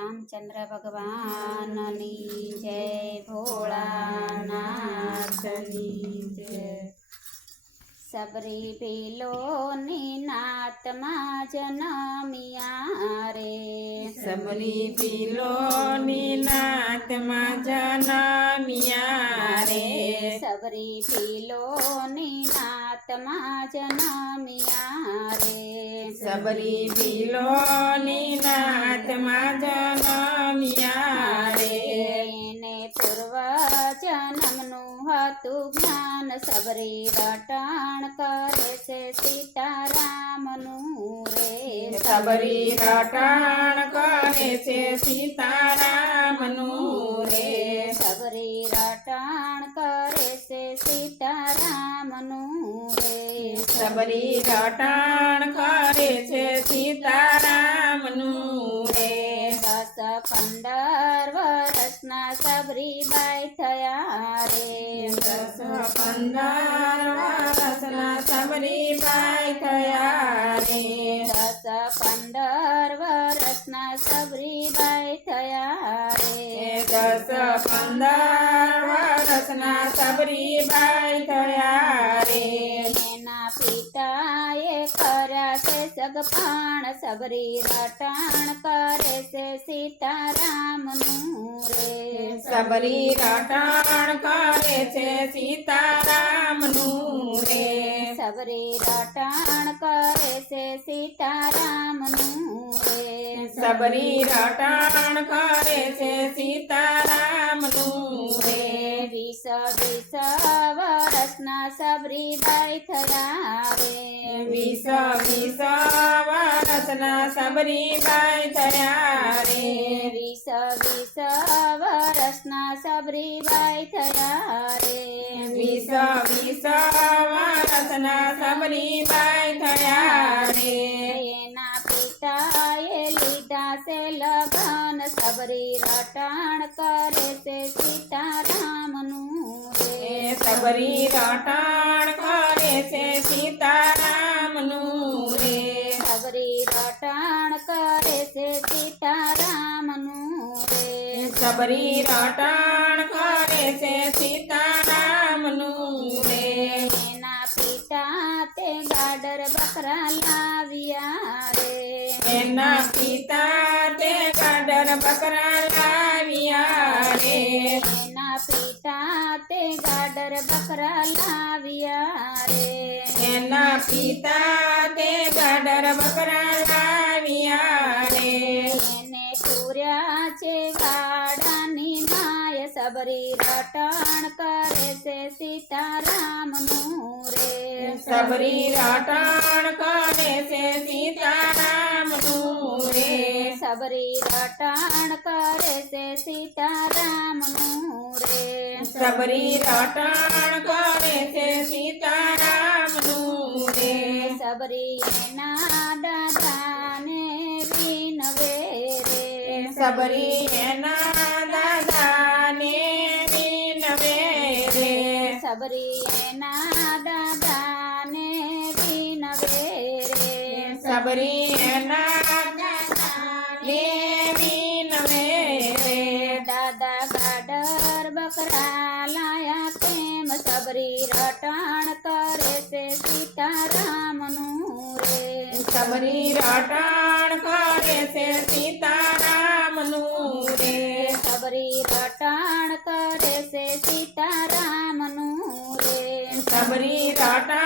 रामचंद्र भगवान नी जय भोलानाथ सबरी बेलो सबरी नात मा जनमिया रे सबरी नी नात मा जनमिया रे सबरी नी नात मा जनमिया સબરી ભીલોની નાથમાં જન્મ્યા રે ને પૂર્વ જન્મનું હતું જ્ઞાન સબરી રટણ કરે છે સીતારામનું રે સબરી રટણ કરે છે સીતારામનું રે સબરી રટણ કરે છે સીતારામ સબરી રટણ કરે છે સીતારામનું રે દસ પંદર વર્ષના સબરીબાઈ થયા રે દસ પંદર વર્ષના સબરીબાઈ થયા રે દસ પંદર વર્ષના સબરીબાઈ થયા રે દસ પંદર વર્ષના સબરીબાઈ લગપાણ સબરી રટાણ કરે છે સીતારામનું રે સબરી રટાણ કરે છે સીતારામનું રે સબરી રટાણ કરે છે સીતારામનું રે સબરી રટાણ કરે છે સીતારામનું ના સબરી બાઈ થયા વિસ વિસ વરસના સબરી બાઈ થયા રે વિસ વિસ વરસના સબરી બાઈ થયા રે વિસ વિસ વરસના સબરી બાઈ થયા રે એના પિતાએ લીધા છે લગન સબરી રટાણ કરે છે સીતારામનું સબરી રટાણ કરે છે સીતારામનું રે સબરી રટાણ કરે છે સીતારામનું રે સબરી રટાણ કરે છે સીતારામનું રે એના પિતા તે ગાડર બકરા લાવ્યા રે એના પિતા તે ગાડર બકરા બકરા લાવ્યા રે એના પિતા તે ગાડર બકરા સબરી રટણ કરે છે સીતારામ નું રે સબરી રટણ કરે છે સીતારામ નું રે સબરી રટણ કરે છે સીતારામ નું રે સબરી રટણ કરે છે સીતારામ નું રે સબરી ના દાદાને વિનવે રે સબરી એના સબરી ના દાદા ને વિનવે રે સબરી ના દાદા ને વિનવે રે દાદા ગાડર બકરા લાયા તેમ સબરી રટાણ કરે છે સીતારામનું રે સબરી રટાણ કરે છે સીતારામનું રે સબરી રટાણ કરે છે સીતારામનું सबरी काटा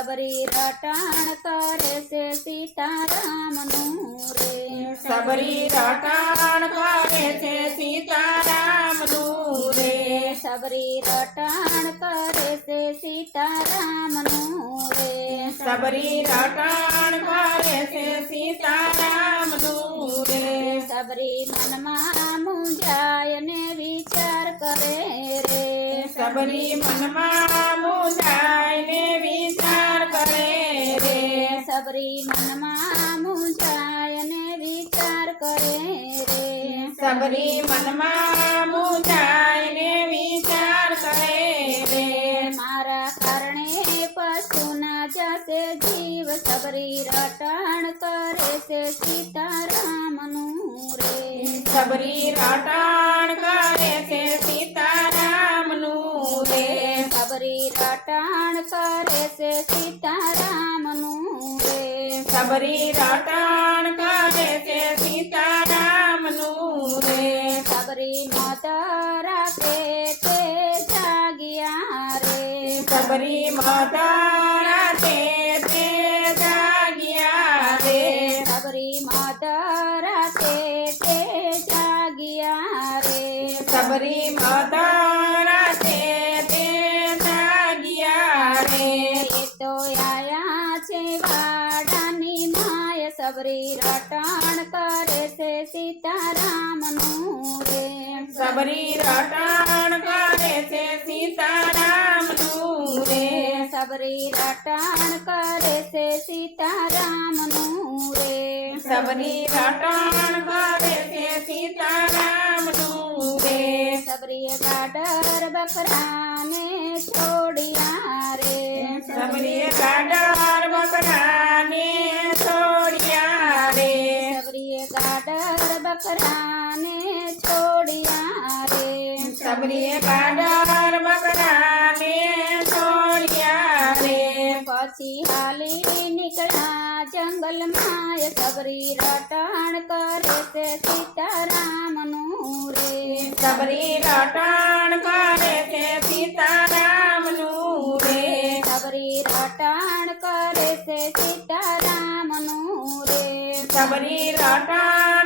सबरी राटाण कर से सीता सीताराम नूरे सबरी राटाण कर से सीता सीताराम नूरे सबरी राटाण कर से सीताराम नूरे सबरी राटाण कर से सीता सीताराम नूरे सबरी मन मामू जाय ने विचार करे रे सबरी मन मामू जाय છોકરી મનમાં મૂંઝાય ને વિચાર કરે રે સબરી મનમાં મૂંઝાય ને વિચાર કરે રે મારા કારણે પશુના જશે જીવ સબરી રટણ કરે છે સીતારામનું રે સબરી રટણ કરે છે સીતારામનું રે સબરી રટણ કરે છે સીતારામ सबरी राटान का देते सीता राम नूरे सबरी माता राते ते जागिया रे सबरी माता राते सबरी रटान कर से सीताराम नूरे सबरी रटान करे से सीताराम नूरे सबरी रटान करे से सीताराम नूरे सबरी रटान करे से सीताराम नूरे सबरी गाडर बकरा ने छोड़िया रे सबरी गाडर बकरा ने बकराने छोड़िया रे सबरी पाडार बकराने छोड़िया रे पछी निकला जंगल माय सबरी रटण करे से सीताराम नु सबरी रटण करे से सीताराम सबरी रटण करे से सीताराम नु सबरी रटण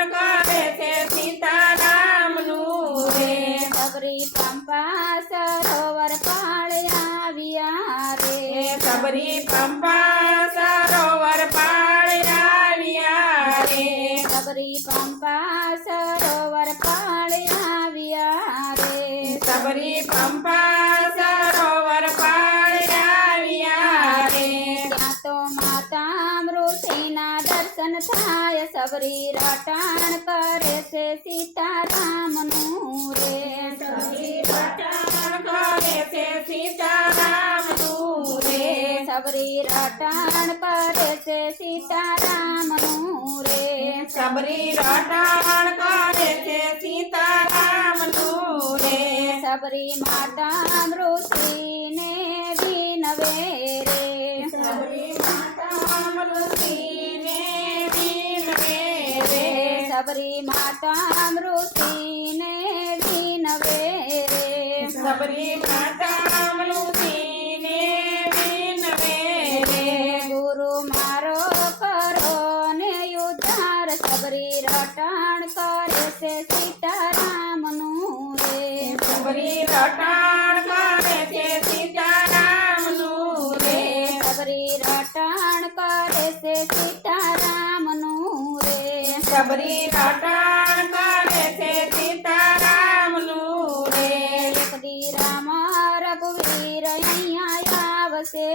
સાબરી પંપા સરોવર પાળ આવ્યા રે સબરી પંપા સરોવર પાળ આવ્યા રે સબરી પંપા સરોવર પાળ આવ્યા રે ત્યાં તો માતા મૃતિના દર્શન થાય સબરી રટાણ કરે છે સીતારામનું રે સબરી રટાણ કરે છે સીતારામ શબરી રટણ કરે છે સીતારામનું રે શબરી રટણ કરે છે સીતારામનું રે શબરી માતા મૃતિને વિનવે રે શબરી માતા મૃતિને વિનવે રે શબરી માતા મૃતિને વિનવે રે શબરી માતા શબરી રટણ કરે છે સીતારામનું રે શબરી રટણ કરે છે સીતારામનું રે શબરી રટણ કરે છે સીતારામનું રે શબરી રટણ કરે છે સીતારામનું રે શ્રી રામ રઘુવીર અહીંયા આવશે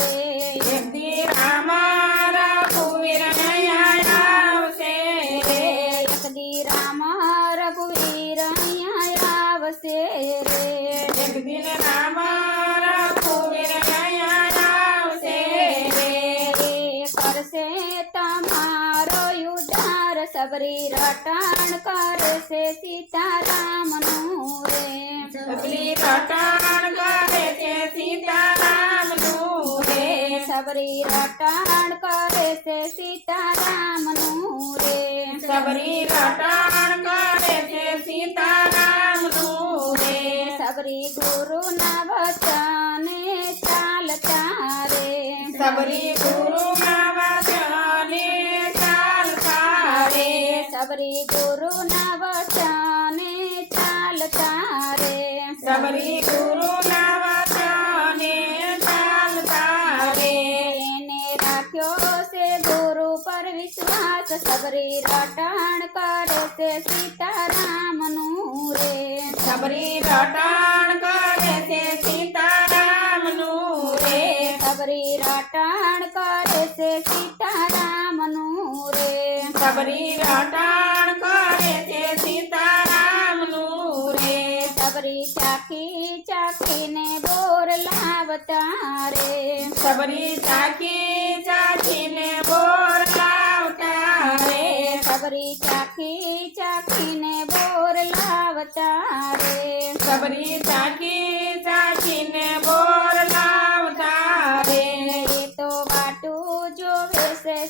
રે સબરી રટણ કરશે સીતારામનું રે સબરી રટણ કરે છે સીતારામનું રે સબરી રટણ કરે છે સીતારામનું રે સબરી રટણ કરે છે સીતારામનું રે સબરી ગુરુના વચને ચાલતા રે સબરી ગુરુના ગુરુ નાવ ચાની ચાલતા રે સબરી ગુરુ નાવ ચાની ચાલતા રે એને રાખ્યો સે ગુરુ પર વિશ્વાસ સબરી રાટણ કરે સે સીતા રામ નું રે સબરી રાટણ કરે સે સીતા રામ નું રે સબરી રાટણ કરે સે સીતા રામ નું રે સબરી રાટણ ताकी चाकी ने बोर लावत सबरी चाखी चाकी ने बोर लावत सबरी चाखी चाकी ने बोर लावत रे सबरी ताकी चाकी ने बोर ला...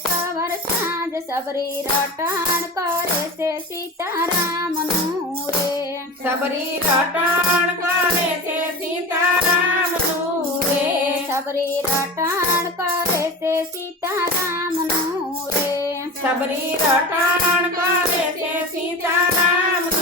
સવાર સાંજ સબરી રટણ કરે છે સીતારામ નું રે સબરી રટણ કરે છે સીતારામ નું રે સબરી રટણ કરે છે સીતારામ નું રે સબરી રટણ કરે છે સીતારામ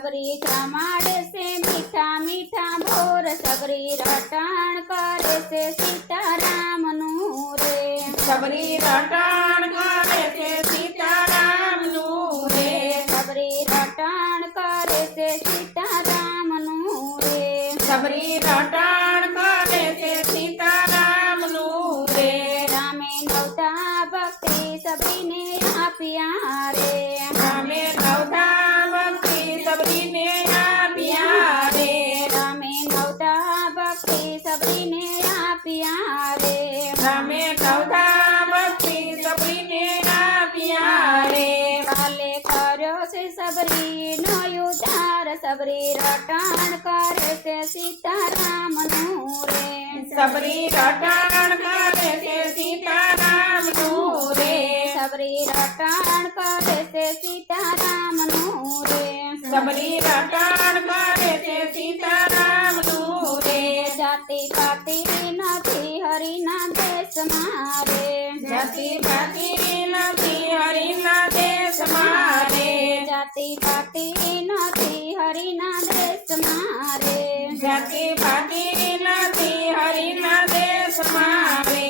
सबरी खमाड़ से मीठा मीठा भोर सबरी रटाण करे से सीता राम नूरे सबरी रटाण करे से सीता राम नूरे सबरी रटाण करे से सीता राम नूरे सबरी रटाण करे से सीता राम नूरे रामे नवता भक्ति सबरी ने आपिया रे रटन करते सीता राम नूरे सबरी रटन करते सीता राम नूरे सबरी रटन से सीता राम नूरे सबरी रटन करते सीता राम नूरे जाति पाति नदी हरि न देश मारे जाति पाति नदी हरि न देश मारे जाति पाति नदी હરિના દેશ મારે જાતિ પાતિ નથી હરિના દેશ મારે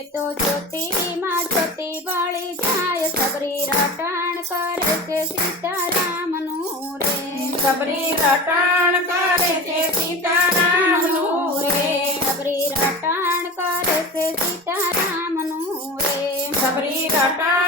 એ તો જ્યોતિમાં જ્યોતિ બળી જાય સબરી રટણ કરે છે સીતારામનું રે સબરી રટણ કરે છે સીતારામનું રે સબરી રટણ કરે છે સીતારામનું રે સબરી રટણ